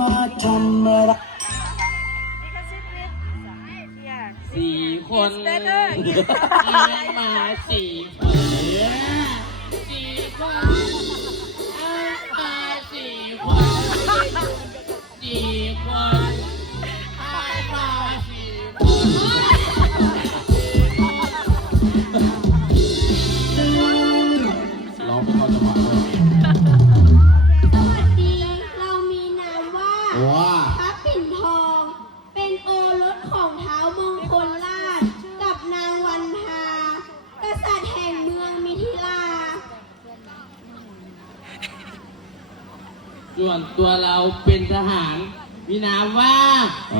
มาทำอะไรสี่คน It's better เลี้ยงมาสี่คนสี่ ส่วนตัวเราเป็นทหารมีนามว่า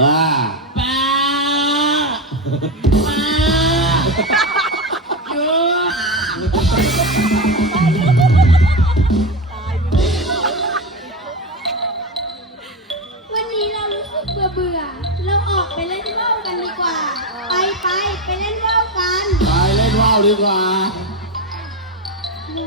ว่าป้าป้าหยุดวันนี้เรารู้สึกเบื่อเบื่อๆเราออกไปเล่นว่าวกันดีกว่า ไปไปไปเล่นว่าวกันไปเล่นว่าวดีกว่าใน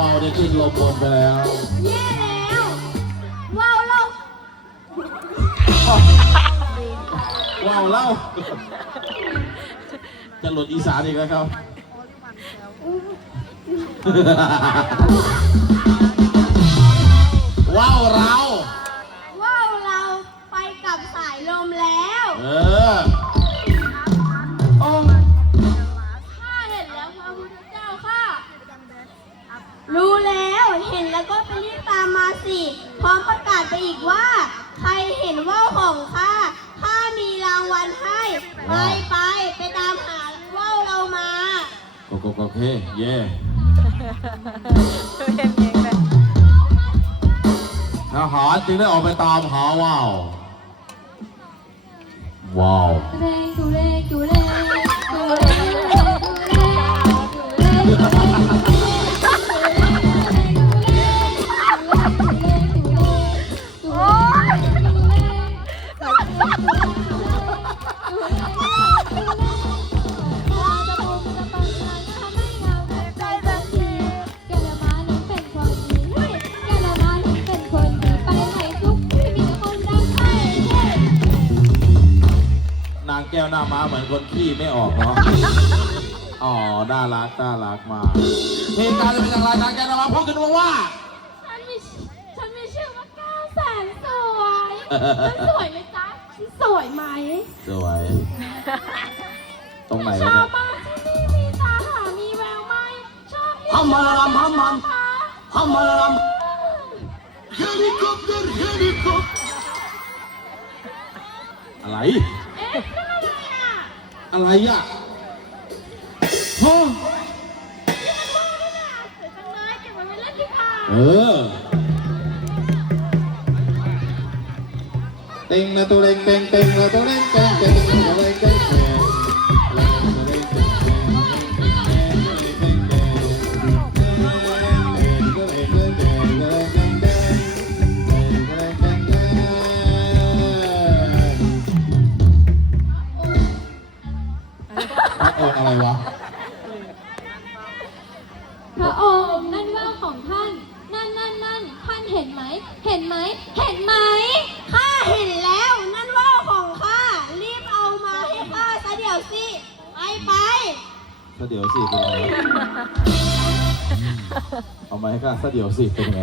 ว่าวได้ขึ้นลมบนไปแล้ว แย่แล้วว่าวเราว้าวเล่า จะหลุดอีสานอีกแล้วครับ ว้าวเราว่าวเราไปกับสายลมแล้ว เออ สิ พร้อมประกาศไปอีกว่า ใครเห็นว่าวของข้าข้ามีรางวัลให้ ไปไปไปตามหาว่าวเรามาโกโกโกเคเย่เห็นเองเลยทหารจึงได้ออกไปตามหาว่าวว้าวตุเรตุเรตุเรตุเรตุเร หน้าม้าเหมือนคนขี้ไม่ออกเนาะ อ๋อ น่ารัก น่ารักมากเหตุการณ์จะเป็นอย่างไรนางแก้วหน้าม้าพูดกันมาว่า ฉันมีฉันมีชื่อว่าก้าวแสนสวยฉันสวยไหมจ๊ะฉันสวยไหม สวย ตรงไหนชวะอเนี่บยมากที่นี่มีตาหามีแววไหมชอบเรียกฮัมมาลาลัมฮัมมัมคะฮัมมาลาลัมเฮลิคอปเตอร์เฮลิคอปอะไร อะไรอะฮะนี่มันว่าด้วยนะสวยจังเลยเก็บไว้ไว้เล่นดีกว่าเออ เต็งนะตัวเล็งเต็งเต็งนะตัวเล็งเต็งเต็งตัวเล็งเต็งเต็ง ก็เดี๋ยวสิเป็นไงเอามาให้ข้าซะเดี๋ยวสิเป็นไง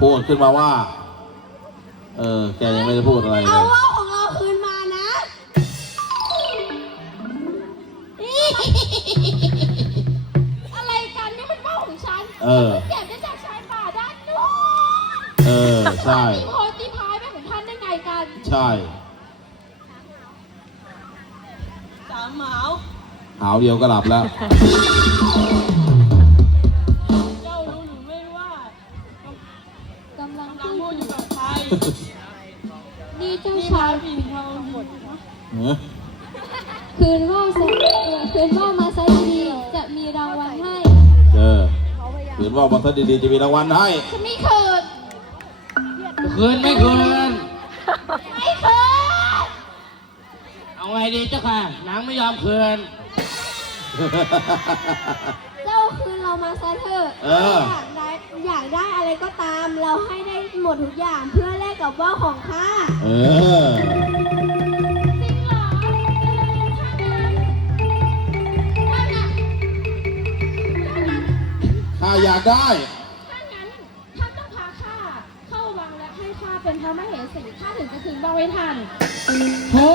พูดขึ้นมาว่า เออ แกยังไม่ได้พูดอะไรเลเอาย ว่าวของเราคืนมานะ อะไรกันนี่มันว่าวของฉันเออ เก็บได้จากชายป่าด้านนู้นเออ ใช่ตีโพ กันใช่สามหมาวหาวเดียวก็หลับแล้ว เจ้ารู้หรือไม่ว่ากำลังกำลังพูดอยู่กับนี่เจ้าชายปีนเขาหมดเออคืนว่าวเสร็จคืนว่าวมาซะดีๆจะมีรางวัลให้เออถือว่าบางท่านดีๆจะมีรางวัลให้ ฉันไม่คืนคืนไม่คืน ไม่คืน เอา ไงดีเจ้าค่ะนางไม่ยอมคืน เจ้าคืนเรามาซะเถอะเออ อยากได้อยากได้อะไรก็ตาม เราให้ได้หมดทุกอย่างเพื่อแลกกับว่าวของข้าเออ จริงเหรอข้าอยากได้ ถ้างั้นท่านต้องพาข้าเข้าวังและให้ข้าเป็นพระมเหสีข้าถึงจะคืนว่าวไว้ทัน โอ้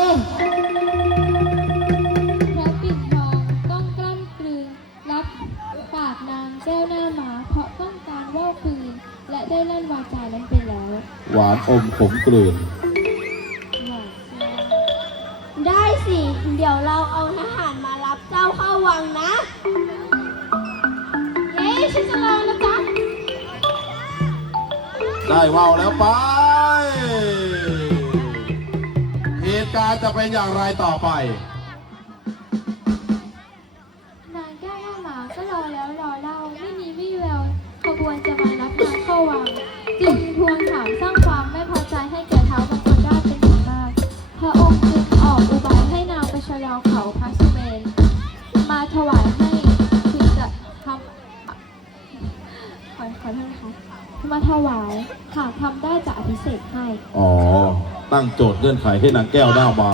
พระปิ่นทองต้องกลั้นกลืนรับปากนางแก้วหน้าหมา เพราะต้องการว่าวคืน และได้ลั่นวาจานั้นไปแล้ว หวานอมขมกลืนหวาดเสียวได้สิ เดี๋ยวเราเอาทหารมารับเจ้าเข้าวังนะเย้ฉันจะลองนะจ๊ะ ได้ว่าวแล้วไป การจะเป็นอย่างไรต่อไป งโจทย์เงื่อนไขให้นางแก้วได้มา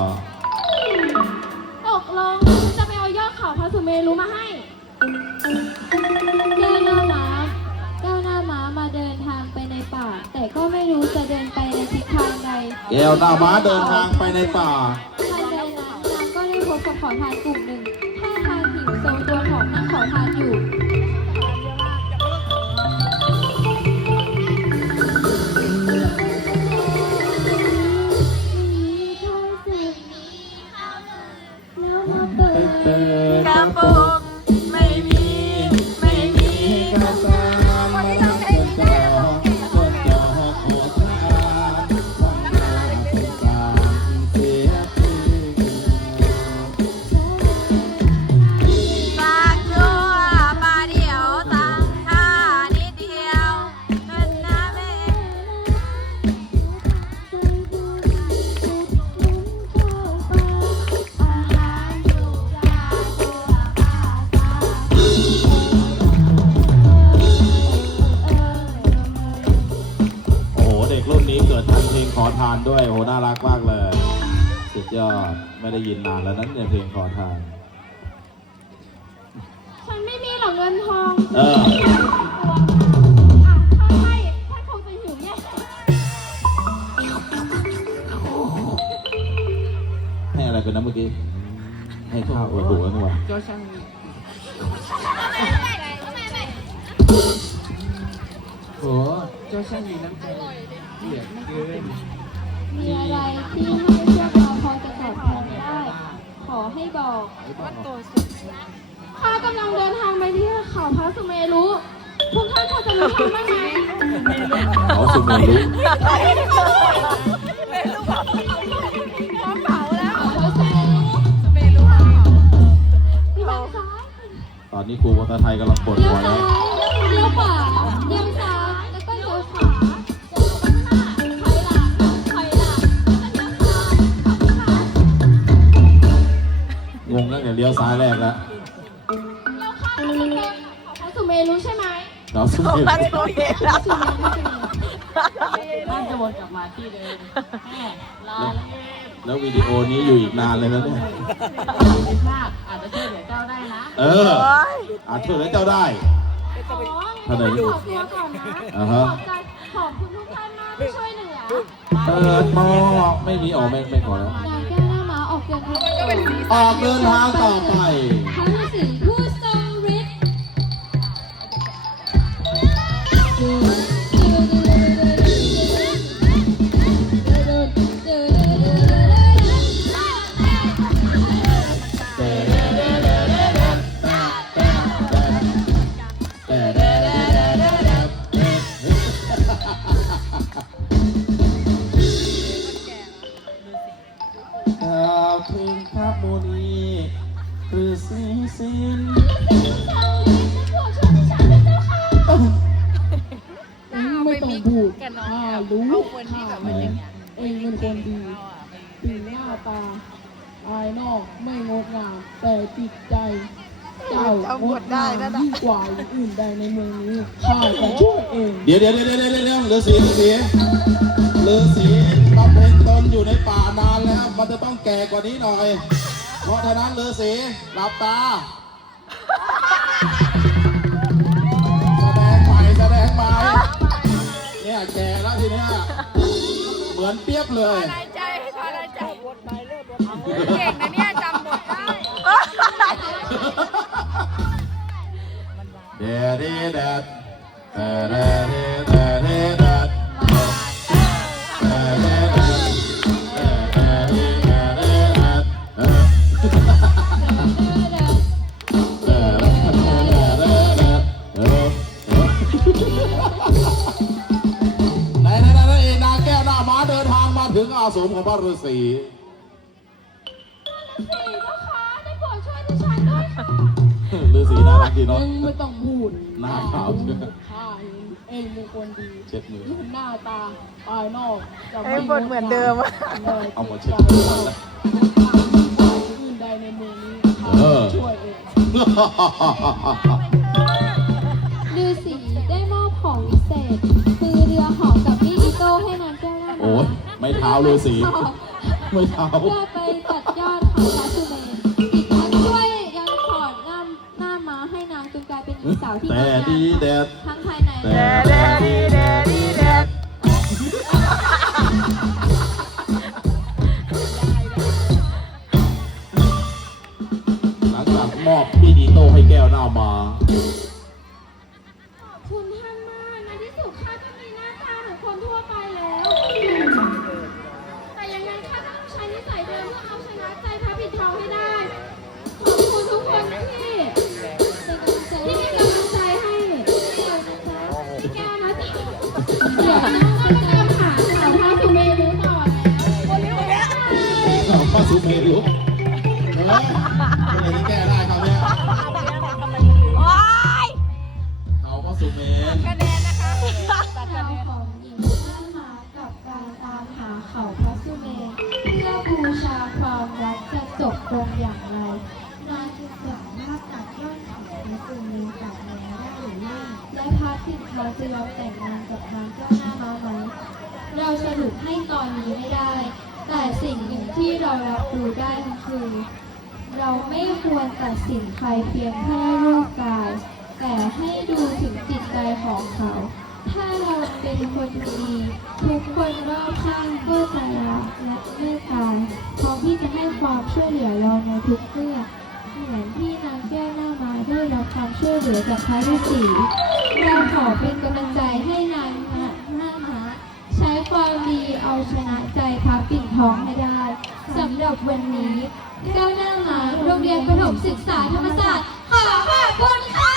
ตกลงฉันจะไปเอายอดเขาพระสุเมรุมาให้แก้วหน้าม้าแก้วหน้าม้ามาเดินทางไปในป่า แต่ก็ไม่รู้จะเดินไปในทิศทางใดแก้วหน้าม้าเดินทางไปในป่า ทันใดนั้นนางก็ได้พบกับขอทานกลุ่มหนึ่งท่าทางหิวโซตัวผอมนั่งขอทานอยู่ ยอด ไม่ได้ยินนานแล้วนั้นเนี่ยเพลงขอทาน ฉันไม่มีหรอกเงินทองเออ อะถ้าให้ท่านคงจะหิวแย่ให้อะไรเป็นน้ำเมื่อกี้ ให้ข้าวโอ้โหนี่หว่าเจ้าช่างโหเจ้าช่างมีน้ำใจเหลือเกิน มีอะไรที่ให้ ขอให้บอกข้ากำลังเดินทางไปที่เขาพระสุเมรุพวกท่านพอจะรู้ทางบ้างไหมเขาสุเมรุเขาพระสุเมรุที่บ้านซ้ายตอนนี้ครูภาษาไทยกำลังปวดเลี้ยหัววซ้าแล้วยเลี้ยว ลี้ยวซ้ายขอบคุณค่ะงงตั้งแต่เลี้ยวซ้ายแรกแล้วแล้วข้าก็จะเป็นเขาพระสุเมรุใช่ไหมเราสุเมรุมันโอเคแล้วสุเมรุเป็นไงท่านจะวนกลับมาที่เดิมแม่รอเล่นแล้ววิดีโอนี้อยู่อีกนานเลยนะเนี่ยไม่พลาดอาจจะช่วยเหลือเจ้าได้นะเอออาจช่วยเหลือเจ้าได้อ๋อท่านไหนงั้นขอตัวก่อนนะอ่าฮะขอบใจขอบคุณทุกท่านมากที่ช่วยเหลือเปิดหมอไม่มีออกไม่ไม่ขอแล้ว ออกเดินทางต่อไป นดีถึงหน้าตาภายนอกไม่งดงามแต่จิตใจ เจ้างดงามยิ่งกว่าอย่างอื่นใดในเมืองนี้ข้าจะช่วยเอง เดี๋ยวเดี๋ยวเดี๋ยวเดี๋ยวเดี๋ยวฤาษีฤาษีฤาษีบำเพ็ญตนอยู่ในป่านานแล้วมันจะต้องแก่กว่านี้หน่อย เพราะฉะนั้นฤาษีหลับตาแสดงใหม่แสดงใหม่เนี่ยแก่แล้วทีเนี้ย เหมือนเปียบเลยในใจขอในใจเก่งนะเนี่ยจำบทได้เดดเดดเดดเดดเดดเดดเดด สมของพระฤาษีสี่ก็คะได้โปรดช่วยดิฉันด้วยค่ะฤาษีน่ารักดีเอเนาะงไม่ต้องพูดหน้าขาวเชียวข้าเห็นเองเป็นคนดีเช็ดมือหน้าตาภายนอกจะเอ้ยบทเหมือนเดิมอะเอามาเช็ดมือก่อนนะอื่นใดในเมืองนี้เออช่วยเองฤาษีได้มอบของวิเศษ คือเรือหอกับมีดอิโต้ให้นางแก้วหน้าโอ้ย ไม่เท้าฤาษีไม่เท้าเพื่อไปตัดยอดเขาพระสุเมนอีกทั้งช่วยยังถอดหน้าหน้าม้าให้นางจนกลายเป็นหญิงสาวที่งแต่ดงามดีแดด ทั้งภายในแต่และดีแดดดีแดดหลังจากมอบพี่ดีโต้ให้แก้วหน้ามา ระสิทธาจะยอมแต่งงานกับนางเจ้าหน้ามาไหมเราสรุปให้ตอนนี้ไม่ได้ แต่สิ่งหนึ่งที่เรารับรู้ได้คือ เราไม่ควรตัดสินใครเพียงแค่รูปกาย แต่ให้ดูถึงจิตใจของเขา ถ้าเราเป็นคนดีทุกคนรอบข้างก็จะรักและเมตตาพร้อมที่จะให้ความช่วยเหลือเราในทุกเรื่องเหมือนที่นางแก้วหน้ามาได้รับความช่วยเหลือจากพระฤาษี เราขอเป็นกำลังใจให้นางหน้าหาใช้ความดีเอาชนะใจพระปิ่นทองให้ได้สำหรับวันนี้ก้าวหน้ามาโรงเรียนประถมศึกษาธรรมศาสตร์ขอขอบคุณค่ะ